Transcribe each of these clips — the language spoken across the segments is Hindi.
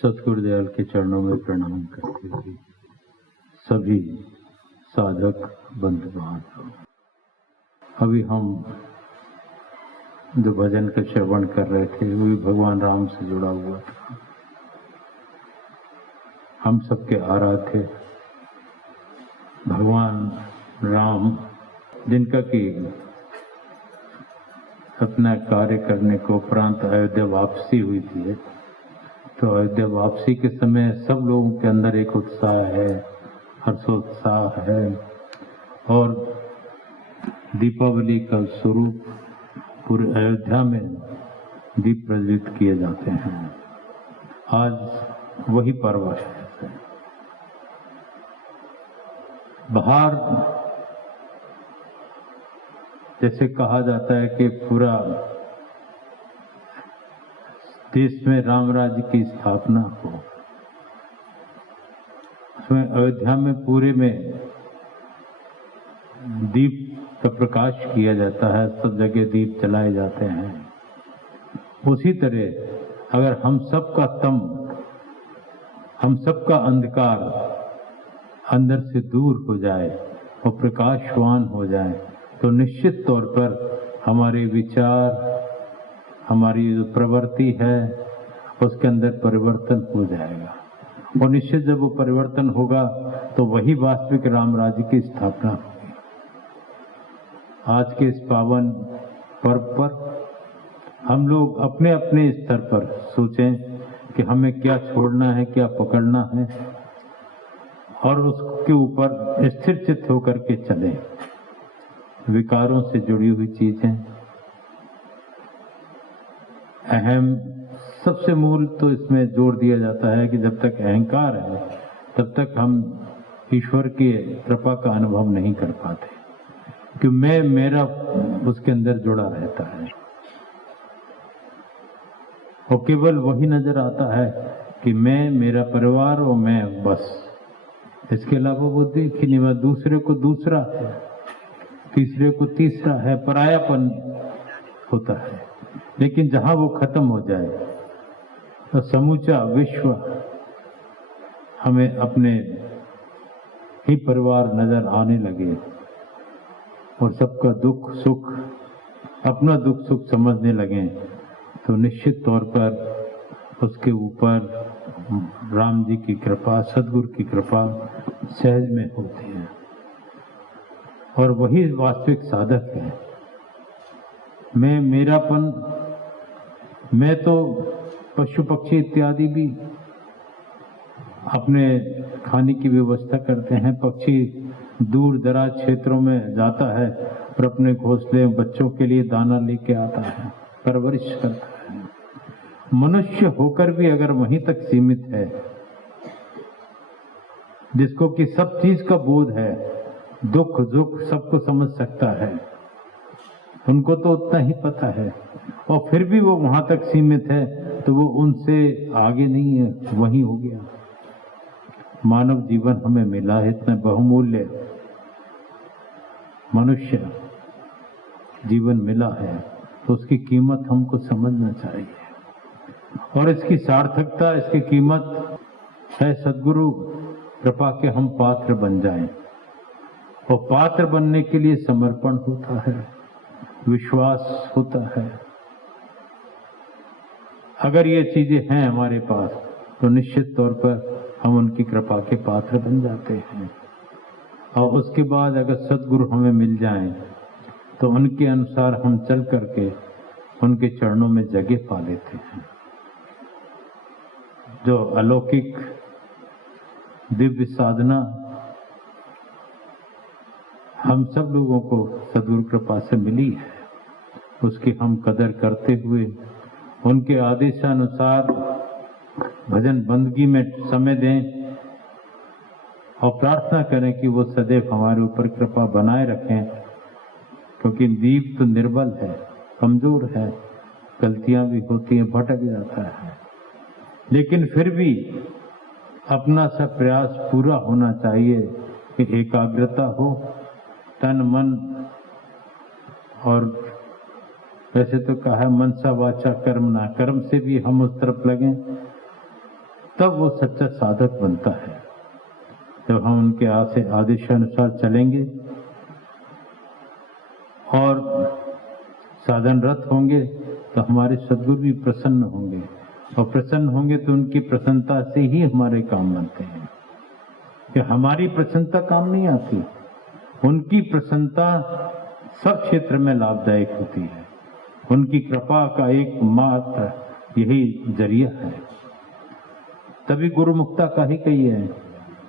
सतगुरुदयाल के चरणों में प्रणाम करते हुए सभी साधक बंधुवान, अभी हम जो भजन का श्रवण कर रहे थे वो भी भगवान राम से जुड़ा हुआ था। हम सबके आराध्य भगवान राम, जिनका कि अपना कार्य करने को उपरांत अयोध्या वापसी हुई थी, तो अयोध्या वापसी के समय सब लोगों के अंदर एक उत्साह है, हर्षोत्साह है और दीपावली का स्वरूप पूरे अयोध्या में दीप प्रज्वलित किए जाते हैं। आज वही पर्व है। बाहर जैसे कहा जाता है कि पूरा देश में राम राज्य की स्थापना हो, उसमें अयोध्या में पूरे में दीप का प्रकाश किया जाता है, सब जगह दीप जलाए जाते हैं। उसी तरह अगर हम सबका तम, हम सबका अंधकार अंदर से दूर हो जाए और प्रकाशवान हो जाए, तो निश्चित तौर पर हमारे विचार, हमारी जो प्रवृत्ति है उसके अंदर परिवर्तन हो जाएगा। और निश्चित जब वो परिवर्तन होगा तो वही वास्तविक राम राज्य की स्थापना होगी। आज के इस पावन पर्व पर हम लोग अपने अपने स्तर पर सोचें कि हमें क्या छोड़ना है, क्या पकड़ना है, और उसके ऊपर स्थिर चित्त होकर के चलें। विकारों से जुड़ी हुई चीजें अहम, सबसे मूल तो इसमें जोर दिया जाता है कि जब तक अहंकार है तब तक हम ईश्वर की कृपा का अनुभव नहीं कर पाते, कि मैं मेरा उसके अंदर जुड़ा रहता है और केवल वही नजर आता है कि मैं, मेरा परिवार और मैं, बस। इसके अलावा वो देख ही नहीं, वह दूसरे को दूसरा है, तीसरे को तीसरा है, परायापन होता है। लेकिन जहां वो खत्म हो जाए तो समूचा विश्व हमें अपने ही परिवार नजर आने लगे और सबका दुख सुख अपना दुख सुख समझने लगे, तो निश्चित तौर पर उसके ऊपर राम जी की कृपा, सदगुरु की कृपा सहज में होती है और वही वास्तविक साधक है। मैं, मेरापन, मैं तो पशु पक्षी इत्यादि भी अपने खाने की व्यवस्था करते हैं। पक्षी दूर दराज क्षेत्रों में जाता है और अपने घोंसले बच्चों के लिए दाना लेके आता है, परवरिश करता है। मनुष्य होकर भी अगर वहीं तक सीमित है, जिसको कि सब चीज का बोध है, दुख सुख सबको समझ सकता है, उनको तो उतना ही पता है, और फिर भी वो वहां तक सीमित है, तो वो उनसे आगे नहीं है, वही हो गया। मानव जीवन हमें मिला है, इतना बहुमूल्य मनुष्य जीवन मिला है, तो उसकी कीमत हमको समझना चाहिए। और इसकी सार्थकता, इसकी कीमत है सद्गुरु कृपा के हम पात्र बन जाएं। और पात्र बनने के लिए समर्पण होता है, विश्वास होता है। अगर ये चीजें हैं हमारे पास तो निश्चित तौर पर हम उनकी कृपा के पात्र बन जाते हैं। और उसके बाद अगर सद्गुरु हमें मिल जाएं तो उनके अनुसार हम चल करके उनके चरणों में जगह पा लेते हैं। जो अलौकिक दिव्य साधना हम सब लोगों को सद्गुरु कृपा से मिली है, उसकी हम कदर करते हुए उनके आदेशानुसार भजन बंदगी में समय दें और प्रार्थना करें कि वो सदैव हमारे ऊपर कृपा बनाए रखें। क्योंकि दीप तो निर्बल है, कमजोर है, गलतियां भी होती हैं, भटक जाता है, लेकिन फिर भी अपना सा प्रयास पूरा होना चाहिए कि एकाग्रता हो, तन मन, और वैसे तो कहा है मनसा वाचा कर्म ना, कर्म से भी हम उस तरफ लगें तब वो सच्चा साधक बनता है। जब हम उनके आदेशानुसार चलेंगे और साधनरत होंगे तो हमारे सद्गुरु भी प्रसन्न होंगे, और प्रसन्न होंगे तो उनकी प्रसन्नता से ही हमारे काम बनते हैं। कि हमारी प्रसन्नता काम नहीं आती, उनकी प्रसन्नता सब क्षेत्र में लाभदायक होती है। उनकी कृपा का एकमात्र यही जरिया है। तभी गुरुमुखता का ही कही है।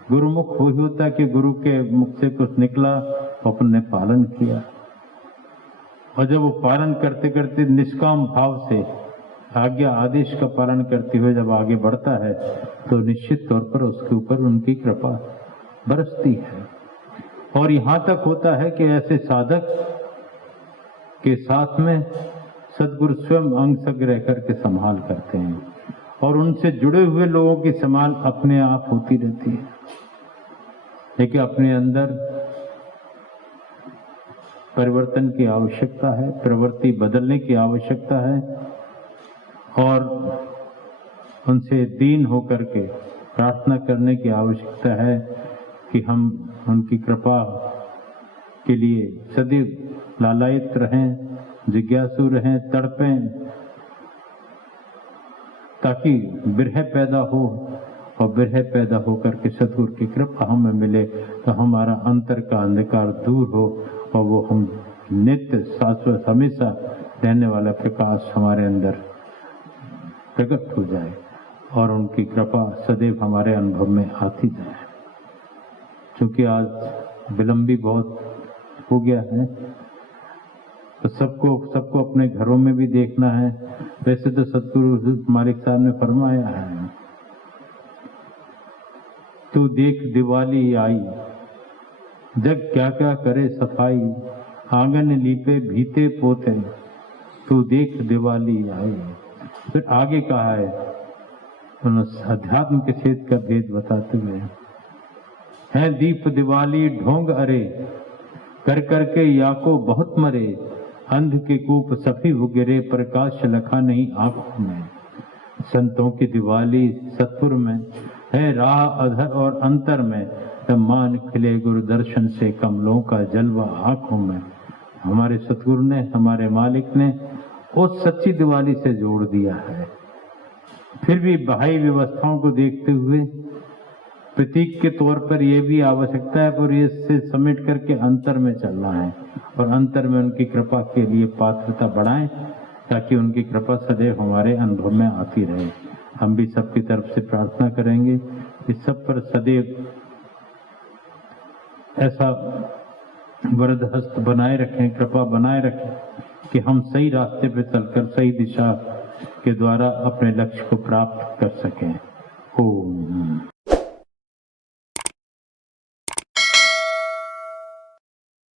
गुरुमुख वही होता है कि गुरु के मुख से कुछ निकला, अपन ने पालन किया, और जब वो पालन करते करते निष्काम भाव से आज्ञा आदेश का पालन करते हुए जब आगे बढ़ता है तो निश्चित तौर पर उसके ऊपर उनकी कृपा बरसती है। और यहाँ तक होता है कि ऐसे साधक के साथ में सदगुरु स्वयं अंग संग रह करके संभाल करते हैं, और उनसे जुड़े हुए लोगों की संभाल अपने आप होती रहती है। लेकिन अपने अंदर परिवर्तन की आवश्यकता है, प्रवृत्ति बदलने की आवश्यकता है, और उनसे दीन होकर के प्रार्थना करने की आवश्यकता है कि हम उनकी कृपा के लिए सदैव लालायित रहें, जिज्ञासु रहें, तड़पें, ताकि विरह पैदा हो, और विरह पैदा होकर के सद्गुरु की कृपा हमें मिले तो हमारा अंतर का अंधकार दूर हो, और वो हम नित्य शाश्वत हमेशा रहने वाला प्रकाश हमारे अंदर प्रकट हो जाए, और उनकी कृपा सदैव हमारे अनुभव में आती जाए। क्योंकि आज विलंब भी बहुत हो गया है, तो सबको अपने घरों में भी देखना है। वैसे तो सतगुरु मालिक साहब ने फरमाया है, तू देख दिवाली आई, जग क्या क्या करे सफाई, आंगन लीपे भीते पोते, तू देख दिवाली आई। फिर आगे कहा है, अध्यात्म के क्षेत्र का भेद बताते हुए, है दीप दिवाली ढोंग अरे, कर करके याको बहुत मरे, अंध के कूप सभी गिरे, प्रकाश लखा नहीं आंखों में। संतों की दिवाली सतपुर में है, राह अधर और अंतर में, तब मान खिले गुरु दर्शन से, कमलों का जलवा आंखों में। हमारे सतगुरु ने, हमारे मालिक ने उस सच्ची दिवाली से जोड़ दिया है। फिर भी बाह्य व्यवस्थाओं को देखते हुए प्रतीक के तौर पर यह भी आवश्यकता है, पर इससे समेट करके अंतर में चलना है, और अंतर में उनकी कृपा के लिए पात्रता बढ़ाएं, ताकि उनकी कृपा सदैव हमारे अनुभव में आती रहे। हम भी सबकी तरफ से प्रार्थना करेंगे कि सब पर सदैव ऐसा वरद हस्त बनाए रखें, कृपा बनाए रखें कि हम सही रास्ते पर चलकर सही दिशा के द्वारा अपने लक्ष्य को प्राप्त कर सकें। ओम।